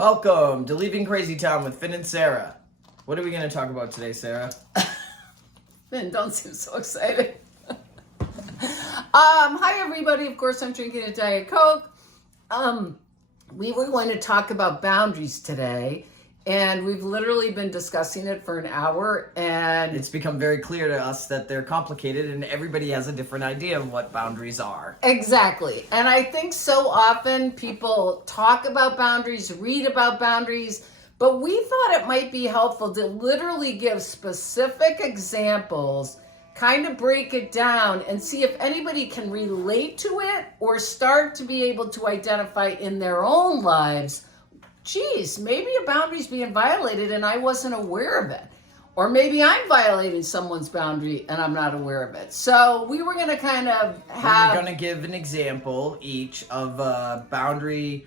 Welcome to Leaving Crazy Town with Finn and Sarah. What are we going to talk about today, Sarah? Finn, don't seem so excited. Hi, everybody. Of course, I'm drinking a Diet Coke. We were going to talk about boundaries today, and we've literally been discussing it for an hour, and It's become very clear to us that they're complicated and everybody has a different idea of what boundaries are. exactly. And I think so often people talk about boundaries, read about boundaries, but we thought it might be helpful to literally give specific examples, kind of break it down and see if anybody can relate to it or start to be able to identify in their own lives, geez, maybe a boundary's being violated and I wasn't aware of it. Or maybe I'm violating someone's boundary and I'm not aware of it. So we were going to kind of have... We're going to give an example each of a boundary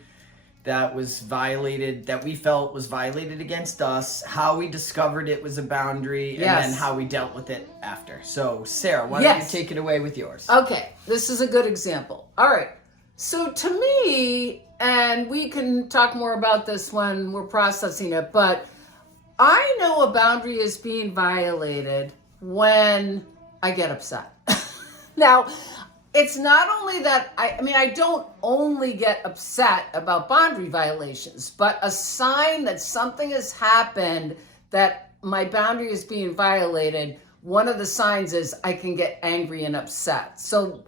that was violated, that we felt was violated against us, how we discovered it was a boundary, and Yes. then how we dealt with it after. So, Sarah, why don't you Yes. take it away with yours? Okay, this is a good example. All right. So to me, and we can talk more about this when we're processing it, but I know a boundary is being violated when I get upset. Now, it's not only that, I don't only get upset about boundary violations, but a sign that something has happened that my boundary is being violated, one of the signs is I can get angry and upset. So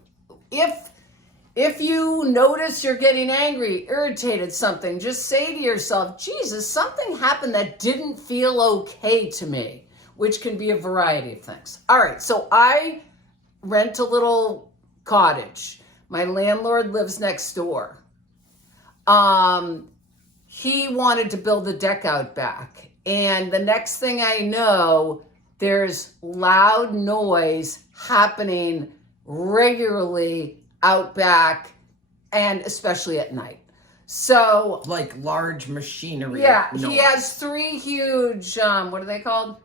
if you notice you're getting angry, irritated, something, just say to yourself, Jesus, something happened that didn't feel okay to me, which can be a variety of things. All right, so I rent a little cottage. My landlord lives next door. He wanted to build a deck out back. And the next thing I know, there's loud noise happening regularly out back, and especially at night. So, Like large machinery. yeah, noise. he has three huge, what are they called?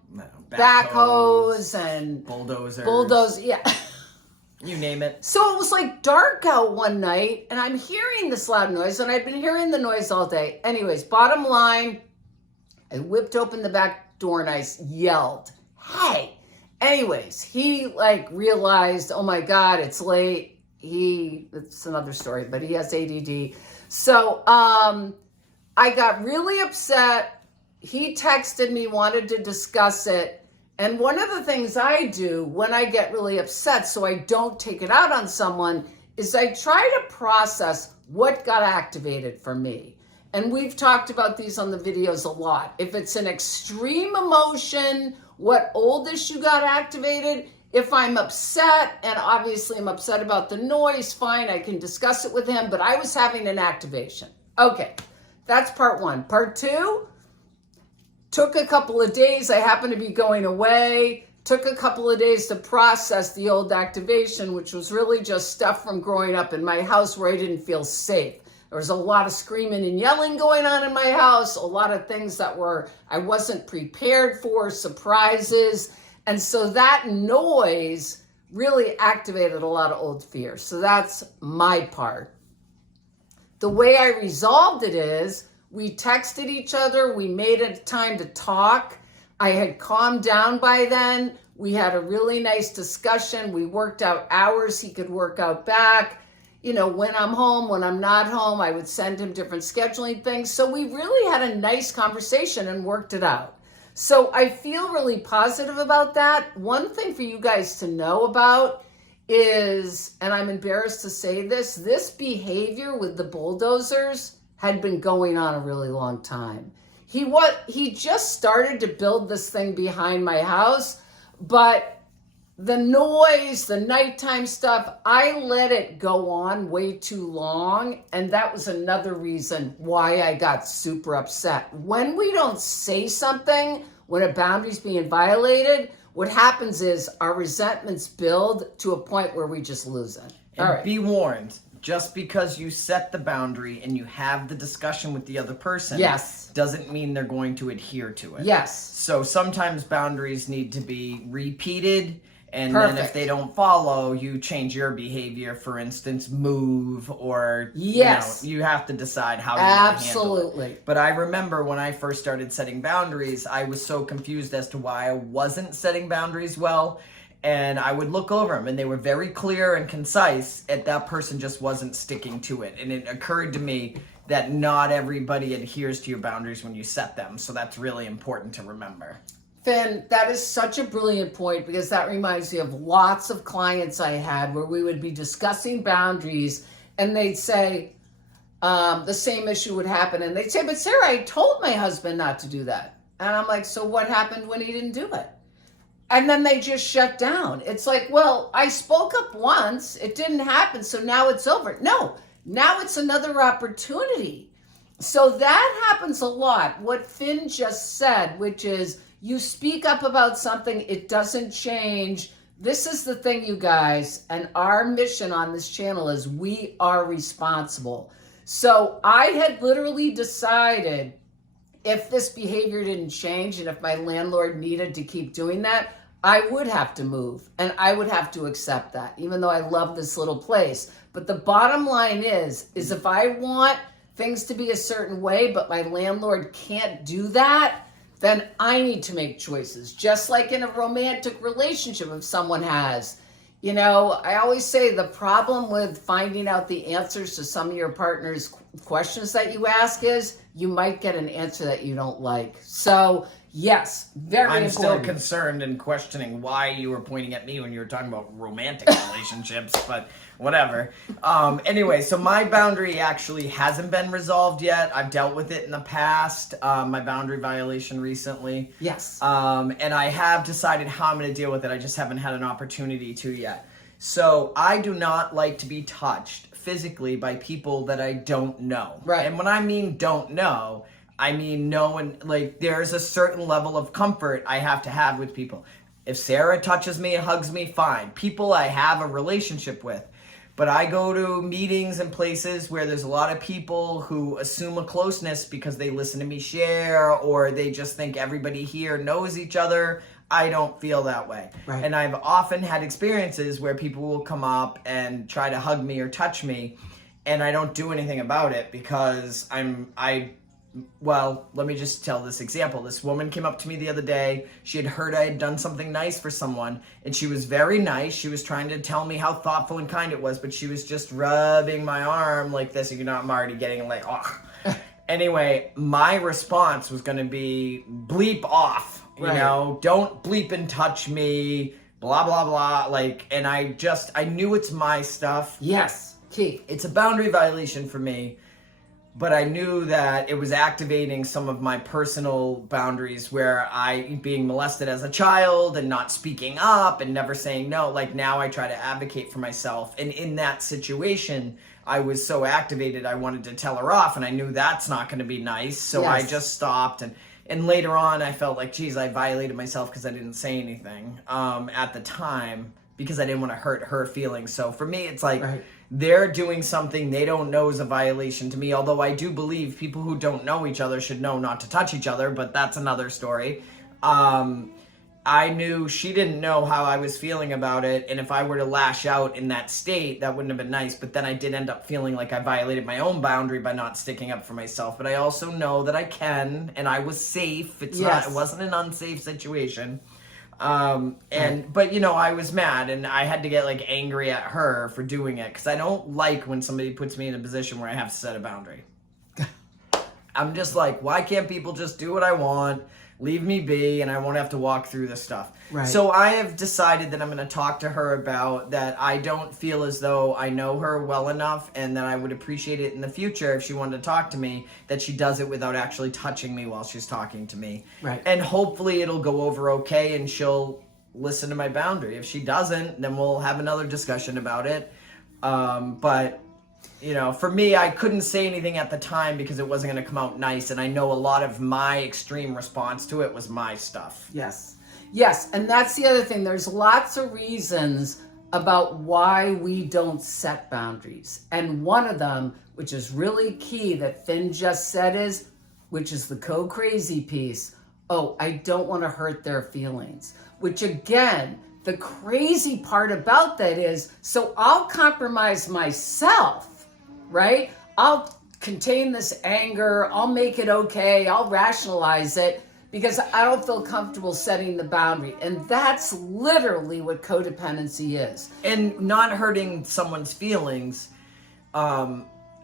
Backhoes, and bulldozers. yeah. You name it. So it was like dark out one night, and I'm hearing this loud noise, and I've been hearing the noise all day. Anyways, bottom line, I whipped open the back door and I yelled, hey. Anyways, he realized, oh my God, it's late. It's another story, but he has ADD. So I got really upset. He texted me, wanted to discuss it. And one of the things I do when I get really upset so I don't take it out on someone is I try to process what got activated for me. And we've talked about these on the videos a lot. If it's an extreme emotion, what old issue got activated? If I'm upset, and obviously I'm upset about the noise, fine, I can discuss it with him, but I was having an activation. Okay, that's part one. Part two, took a couple of days. I happened to be going away. Took a couple of days to process the old activation, which was really just stuff from growing up in my house where I didn't feel safe. There was a lot of screaming and yelling going on in my house, a lot of things that I wasn't prepared for, surprises. And so that noise really activated a lot of old fears. So that's my part. The way I resolved it is we texted each other. We made a time to talk. I had calmed down by then. We had a really nice discussion. We worked out hours he could work out back. You know, when I'm home, when I'm not home, I would send him different scheduling things. So we really had a nice conversation and worked it out. So I feel really positive about that. One thing for you guys to know about is, and I'm embarrassed to say this behavior with the bulldozers had been going on a really long time. He just started to build this thing behind my house, but the noise, the nighttime stuff, I let it go on way too long. And that was another reason why I got super upset. When we don't say something, when a boundary's being violated, what happens is our resentments build to a point where we just lose it. And All right. be warned, just because you set the boundary and you have the discussion with the other person, Yes. doesn't mean they're going to adhere to it. Yes. So sometimes boundaries need to be repeated And then if Perfect. they don't follow, you change your behavior. For instance, move, or Yes. you have to decide how you want to handle it. Absolutely. But I remember when I first started setting boundaries, I was so confused as to why I wasn't setting boundaries well. And I would look over them, and they were very clear and concise, and that person just wasn't sticking to it. And it occurred to me that not everybody adheres to your boundaries when you set them. So that's really important to remember. Finn, that is such a brilliant point, because that reminds me of lots of clients I had where we would be discussing boundaries and they'd say the same issue would happen. And they'd say, but Sarah, I told my husband not to do that. And I'm like, so what happened when he didn't do it? And then they just shut down. It's like, well, I spoke up once. It didn't happen. So now it's over. No, now it's another opportunity. So that happens a lot. What Finn just said, which is, you speak up about something, it doesn't change. This is the thing, you guys, and our mission on this channel is we are responsible. So I had literally decided, if this behavior didn't change and if my landlord needed to keep doing that, I would have to move and I would have to accept that, even though I love this little place. But the bottom line is if I want things to be a certain way, but my landlord can't do that, then I need to make choices. Just like in a romantic relationship, if someone has, I always say the problem with finding out the answers to some of your partner's questions that you ask is you might get an answer that you don't like. So yes, very I'm important. still concerned and questioning why you were pointing at me when you were talking about romantic relationships, but whatever. Anyway, so my boundary actually hasn't been resolved yet. I've dealt with it in the past, my boundary violation recently. Yes. And I have decided how I'm going to deal with it. I just haven't had an opportunity to yet. So I do not like to be touched physically by people that I don't know. Right. And when I mean don't know, I mean know, and like there's a certain level of comfort I have to have with people. If Sarah touches me, hugs me, fine. People I have a relationship with. But I go to meetings and places where there's a lot of people who assume a closeness because they listen to me share, or they just think everybody here knows each other. I don't feel that way. Right. And I've often had experiences where people will come up and try to hug me or touch me, and I don't do anything about it because well, let me just tell this example. This woman came up to me the other day. She had heard I had done something nice for someone, and she was very nice. She was trying to tell me how thoughtful and kind it was, but she was just rubbing my arm like this. I'm already getting like, oh. Anyway, my response was going to be bleep off, don't bleep and touch me, blah, blah, blah. And I knew it's my stuff. Yes, key. It's a boundary violation for me. But I knew that it was activating some of my personal boundaries where being molested as a child and not speaking up and never saying no, now I try to advocate for myself. And in that situation, I was so activated, I wanted to tell her off, and I knew that's not going to be nice. So Yes. I just stopped. And later on, I felt like, geez, I violated myself because I didn't say anything at the time because I didn't want to hurt her feelings. So for me, it's like... Right. They're doing something they don't know is a violation to me, although I do believe people who don't know each other should know not to touch each other, but that's another story. I knew she didn't know how I was feeling about it, and if I were to lash out in that state, that wouldn't have been nice, but then I did end up feeling like I violated my own boundary by not sticking up for myself, but I also know that I can, and I was safe. It wasn't an unsafe situation. But I was mad, and I had to get angry at her for doing it, because I don't like when somebody puts me in a position where I have to set a boundary. I'm just like, why can't people just do what I want, leave me be, and I won't have to walk through this stuff. Right. So I have decided that I'm going to talk to her about that. I don't feel as though I know her well enough, and that I would appreciate it in the future if she wanted to talk to me, that she does it without actually touching me while she's talking to me. Right. And hopefully it'll go over okay, and she'll listen to my boundary. If she doesn't, then we'll have another discussion about it. But for me, I couldn't say anything at the time because it wasn't going to come out nice. And I know a lot of my extreme response to it was my stuff. Yes. Yes. And that's the other thing. There's lots of reasons about why we don't set boundaries. And one of them, which is really key that Finn just said which is the co-crazy piece. Oh, I don't want to hurt their feelings, which again, the crazy part about that is, so I'll compromise myself, right? I'll contain this anger. I'll make it okay. I'll rationalize it because I don't feel comfortable setting the boundary. And that's literally what codependency is. And not hurting someone's feelings,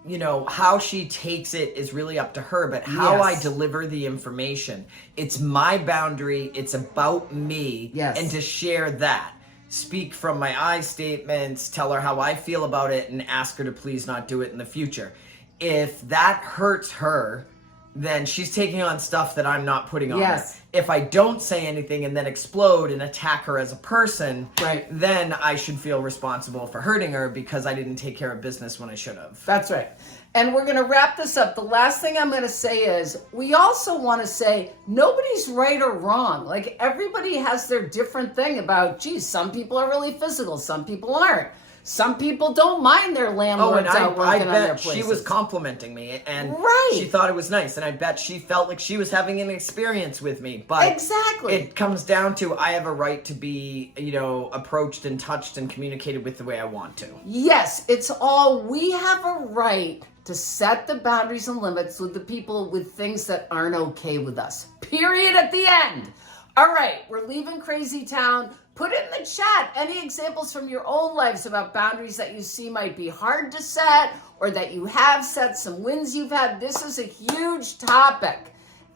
you know, how she takes it is really up to her, but how I deliver the information, it's my boundary, it's about me, and to share that. Speak from my I statements, tell her how I feel about it, and ask her to please not do it in the future. If that hurts her, then she's taking on stuff that I'm not putting on her. If I don't say anything and then explode and attack her as a person, then I should feel responsible for hurting her because I didn't take care of business when I should have. That's right. And we're going to wrap this up. The last thing I'm going to say is we also want to say nobody's right or wrong. Like everybody has their different thing about, geez, some people are really physical, some people aren't. Some people don't mind their landlords out working on their places. She was complimenting me, and she thought it was nice, and I bet she felt like she was having an experience with me. But it comes down to I have a right to be, you know, approached and touched and communicated with the way I want to. Yes, it's all we have a right to set the boundaries and limits with the people with things that aren't okay with us. Period at the end. All right, we're leaving Crazy Town. Put it in the chat any examples from your own lives about boundaries that you see might be hard to set or that you have set, some wins you've had. This is a huge topic,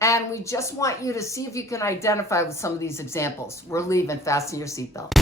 and we just want you to see if you can identify with some of these examples. We're leaving. Fasten your seatbelt.